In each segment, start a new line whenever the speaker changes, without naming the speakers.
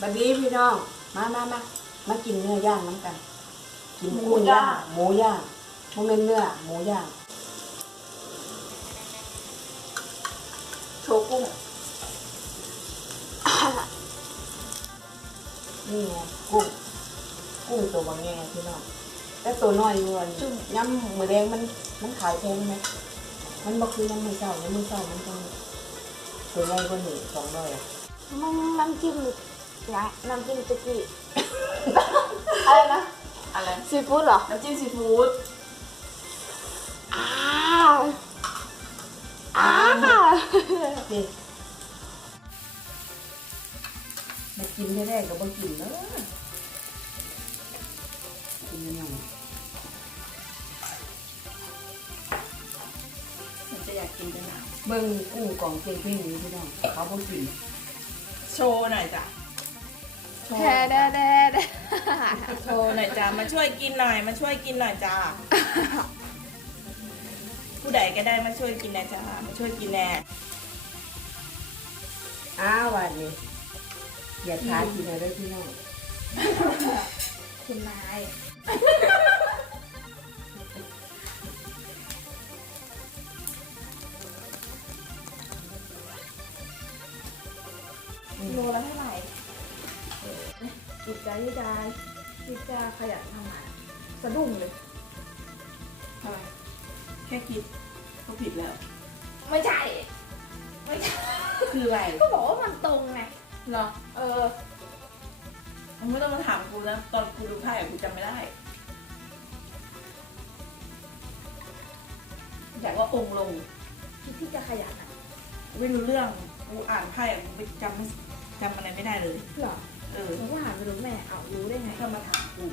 บัดนี้พี่น้อง มามามามากินเนื้อย่างน้ำกัน กินกุ้งย่างหมูย่างโมเมนเนื้อหมูย่าง
โชว์กุ้ง
นี่ไงกุ้ง กุ้งตัวบางแง่พี่น้องแต่ตัวน้อยอยวนย้ำมือแดงมันมันขายแพงไหมมันบอกคือน้ำมือเศร้าน้ำมือเศร้ามันต้องตัวใหญ่กว่าหนึ่งสองร้อยอะ
มันน้ำจิ้ม นะน้ำจิ้มตะกี้
อะไรนะ อะไร
ซีฟู้ดเหรอ
น้ำจิ้มซีฟู้ด
อ้าวอ้าว
โอเคมากินได้ได้ก็บ่กินเนอะกินยังไง
มันจะอยากกินกันหนา
เบิ่งกุ้งกล่องเจงเพ่งนี้พี่น้องเขาบ่กิน
โชว์หน่อยจ้ะ โชว์
แท้แด้แด้แด้
โชว์หน่อยจ้ะมาช่วยกินหน่อย มาช่วยกินหน่อยจ้าผู้ใดก็ได้มาช่วยกินนะจ้ามาช่วยกินแน่
อ้าววันนี้อย่าท้ากินอะไรพี่น้อง
คุณนาย ขยันทำงานสะดุ้งเลย
อะไรแค่คิดก็ผิดแล้ว
ไม่ใช่ ไม่ใช่
คืออะไร
ก็บอกว่ามันตรงไง
เหรอ
เออ
มึงไม่ต้องมาถามกูนะ ตอนกูดูไพ่อะกูจำไม่ได้ อยากว่าองค์ลง
คิดที่จะขยันอะ
กูไม่รู้เรื่อง กูอ่านไพ่อะกูไม่จำไม่จำอะไรไม่ได้เลย
เหรอ
เออ
เพราะว่าหาไปรู้แม่เอารู้ได้ไง
ถ้ามาถามกู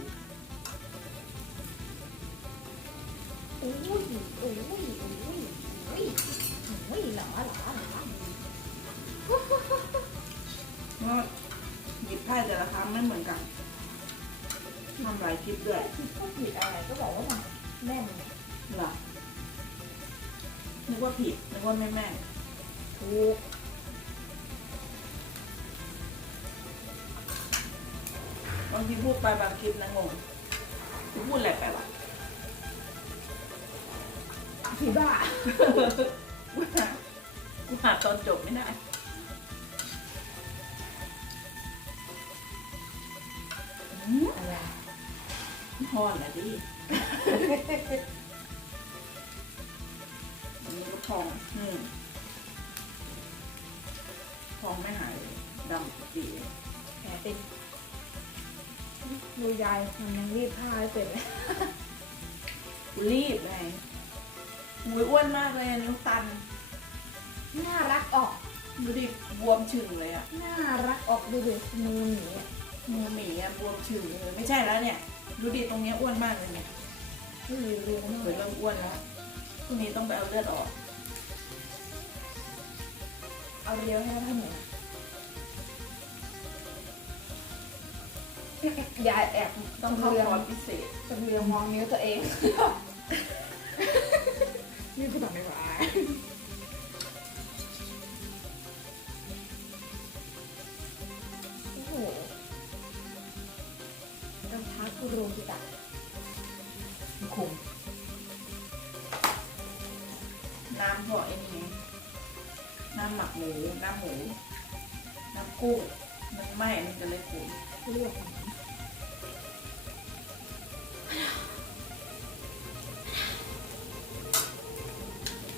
โอ้ยโอ้ยโอ้ยโอ้ยโอ้ยโอ้ยหล่อหล่อหล่อ
ว่าหยิบไพ่แต่ละครั้งไม่เหมือนกันทำหลายคลิปด้วย
ก็ผิดอะไรก็บอกว่ามันแม่นไง
เหรอนึกว่าผิดนึกว่าไม่แม่น
ถูกา
งทีพูดไปบางคลิปนะงงกูพูดอะไรไปวะ
ผีบ้า
กูหากูหาตอนจบไม่ได้อืม
อะไร
พอนอะดิอันนี้ก็ทองอืมทองไม่หายเลยดำปกติเลย
แผลเป็น ดูยายมันยังรีบผ้าให้เป็นเลย
กูรีบไงหมูอ้วนมากเลยอะนิ้วตัน
น่ารักออก
ดูดิบวมฉึ่งเลยอะ
น่ารักออกดูดิมือหนีอะ
มือหมีอะบวมฉึ่งเลยไม่ใช่แล้วเนี่ย ดูดิตรงเนี้ยอ้วนมากเลยเนี่ย
ดูดิดู
เหมือน
ดิ
เริ่มอ้วนแล้วพรุ่งนี้ต้องไปเอาเลือดออก
เอาเรียวให้ท่านหน่อย ยายแอบ
ต้องเข้า
เรีย
คอร์สพิเศษ
จำเรียงมองนิ้วตัวเอง นี่คือแบบไม่ไหวโอ้โหรองเท้ากูรูจิตะ
คุ้ม
น้ำพวกไอ้นี่น้ำหมักหมู น้ำหมู น้ำกุ้ง มันไหม้มันจะเลยขม
เลือกมัน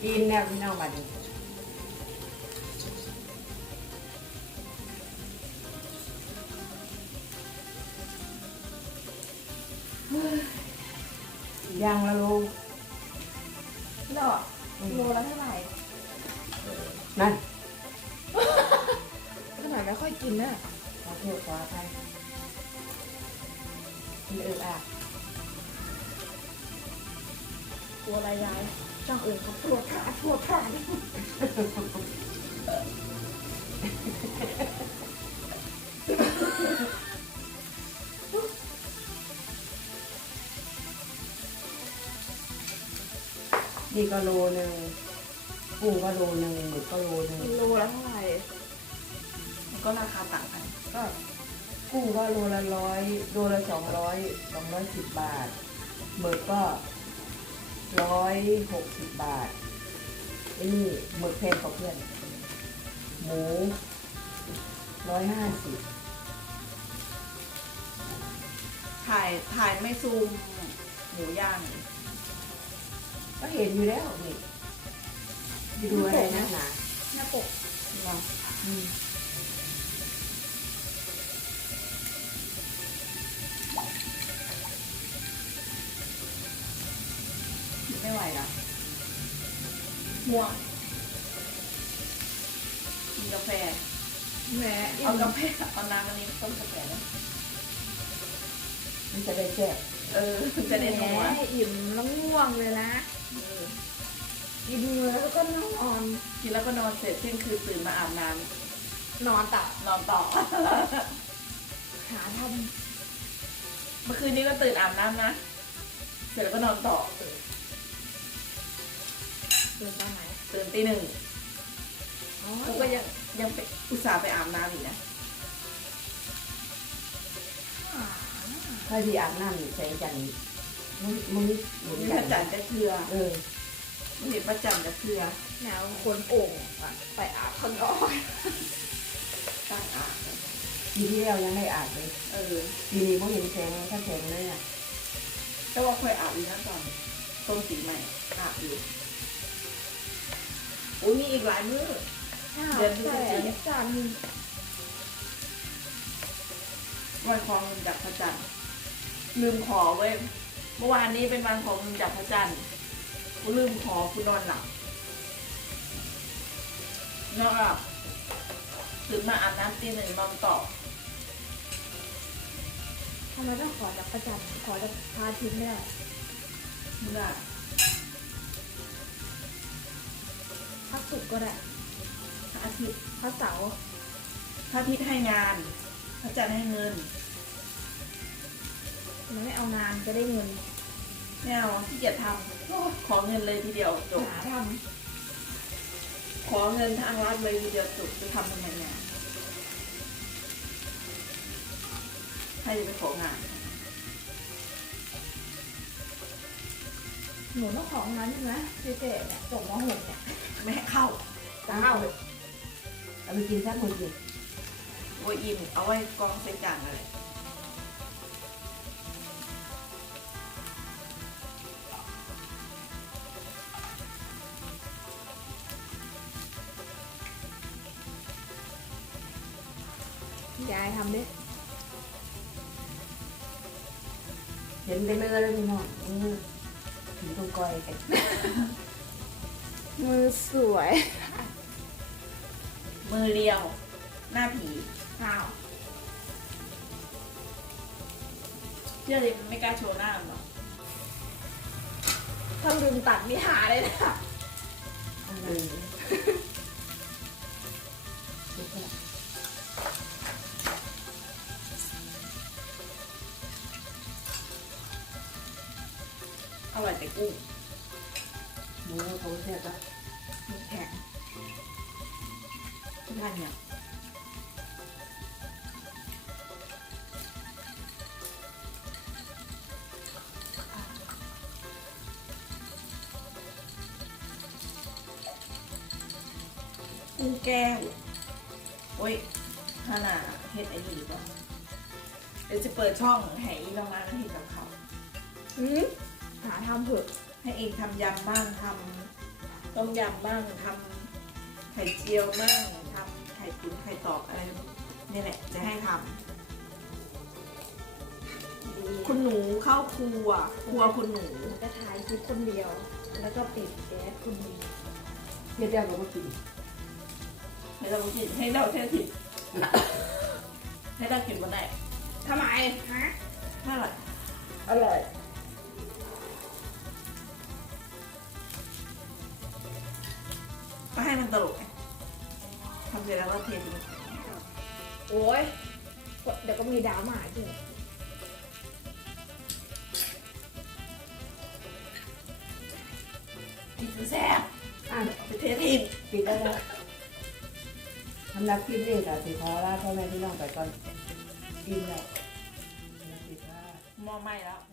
กินแนวพี่น้องบัดนี้ย่างละลูก
เนาะโลละเท่าไหร่
นั่น
ขนาดไม่ค่อยกินนะ
ขอโทษขออภัยมันเอออะ
กลัวอะไรยาย จ้างอื่นเขาปวดขาปวดขา
นี่ก็โลหนึ่งกุ้งก็โลหนึ่งหมึกก็โลหนึ่ง
โลละเท่าไหร่
มันก็ราคาต่างกัน
ก็กุ้งก็โลละร้อยโลละสองร้อยสองร้อยสิบบาทหมึกก็ ร้อยหกสิบบาทไอ้นี่หมึกแพงกว่าเพื่อน หมูร้อยห้าสิบ
ถ่ายถ่ายไม่ซูมหมูย่าง
ก็เห็นอยู่แล้วนี่ไปดูอะไรนะหนา
หน้าปก
เนาะ
อืม
ไม่ไหวละม่วงกินกาแฟ
แหม
เอากาแฟ เอาน้ำอันนี้ต้มกาแฟนะ
มันจะได้แซ่บ
เออจะได้นัว
แหมอิ่มแล้วง่วงเลยนะ
เออ
กินเนื้อแล้วก็นอน
กินแล้วก็นอนเสร็จเที่ยงคืนตื่นมาอาบน้
นอนตับำ
นอนต่อ
หาท
เมื่อคืนนี้ก็ตื่นอาบน้ำนะ เสร็จแล้วก็นอนต่อำ
ตื่นตอนไหน
ตื่นตีหนึ่ง
อ๋อ
แล้วก็ยังยังไปอุตส่าห์ไปอาบน้ำอีกนะ
อ่า
ถ้าที่อาบน้ำนี่ใช้จันมึงมึงเห็น
มี
กั
พระจันทร์จะเทือ
เออ
มีเห็นพระจันทร์จะเทือ
แนวคนโอ่งอะไปอาบข้างนอก
ตั้งอาบ
ปีที่แล้วยังไม่อาบเลย
เออ
ปีนี้มึงเห็นแสงถ้าแสงเลยอะ
แต่ว่าเคยอาบอีกนะตอนต้มสีใหม่อาบอยู่โอ้ยมีอีกหลายมื้อ เดือนพฤศจิกายน
จันทร์
วันของเงินจากพระจันทร์ลืมขอเว้ยเมื่อวานนี้เป็นวันของเงินจากพระจันทร์กูลืมขอกูนอนหลับนอนหลับตื่นมาอาบน้ำตีหนึ่งนอนต่อ
ทำไมต้องขอจากประจันทร์ขอจากพระอาทิตย์ไม่ได้
เมื่อ
พักสุกร์ก็ได้
พระอาทิตย์
พักเสาร์
พระอาทิตย์ให้งานพระจันทร์ให้เงิน
ทำไมไม่เอางานจะได้เงิน
ไม่เอาที่เกียจทำโอ้ขอเงินเลยทีเดียวจบ
หาท
ขอเงินทางรัฐเลยทีเดียวจบจะทำทำไมเนี่ยให้จะไปของาน
หนูต้องของงานใช่ไหมพิเศษเนี่ยส่งมาหกเนี่ย
ไม่ให้เข้า
ตั้งเอาเอาไปกินแค่คนเดียว
โอ้ยอิ่มเอาไว้กองใส่จานเลย
ยายทำดิ
เห็นได้เลยแล้วพี่น้อง อือถึงตรงกอยไอ้
มือสวย
มือเรียว หน้าผี
อ้าว
เชื่อเลยไม่กล้าโชว์หน้ามันหรอก
ถ้าลืมตัดนี่หาเลยนะ
เออ อน
อร่อยแต่กุ้ง
หมูเขาแซ่บปะ
มันแข็งทุกท่านเนี่ยกุ้งแก้ว โอ้ยฮานาเฮ็ดไอ้นี่ดีกว่าเดี๋ยวจะเปิดช่องให้อีน้องมาแล้วเห็นกับเขา
อืม หาทำเถอะ
ให้เองทำยำบ้างทำต้มยำบ้างทำไข่เจียวบ้างทำไข่ตุ๋นไข่ตอกอะไรนี่แหละจะให้ทำคุณหนูเข้าครัวครัวคุณหนู
หนูจะถ่ายคลิปคนเดียว แล้วก็ปิดแก๊สคนเดียว
เฮ็ดแล้วก็บ่กิน
ให้เรากินให้เราแค่ผิดให้เรากินบนไหน
ทำไมฮะ
ถ้าอร่อย
อร่อย
ก็ให้มันตลกไงทำเสร็จแล้วก็เททิ้ง
โอ้ยเดี๋ยวก็มีดราม่าจริง
กินแซ่บ
อะ
เอาไปเททิ้ง
ปิดแล้วนะสำหรับคลิปนี้ก็สิขอลาพ่อแม่พี่น้องไปก่อนกินแล้ว
หมอไหม้แล้วกินแล้วค่ะ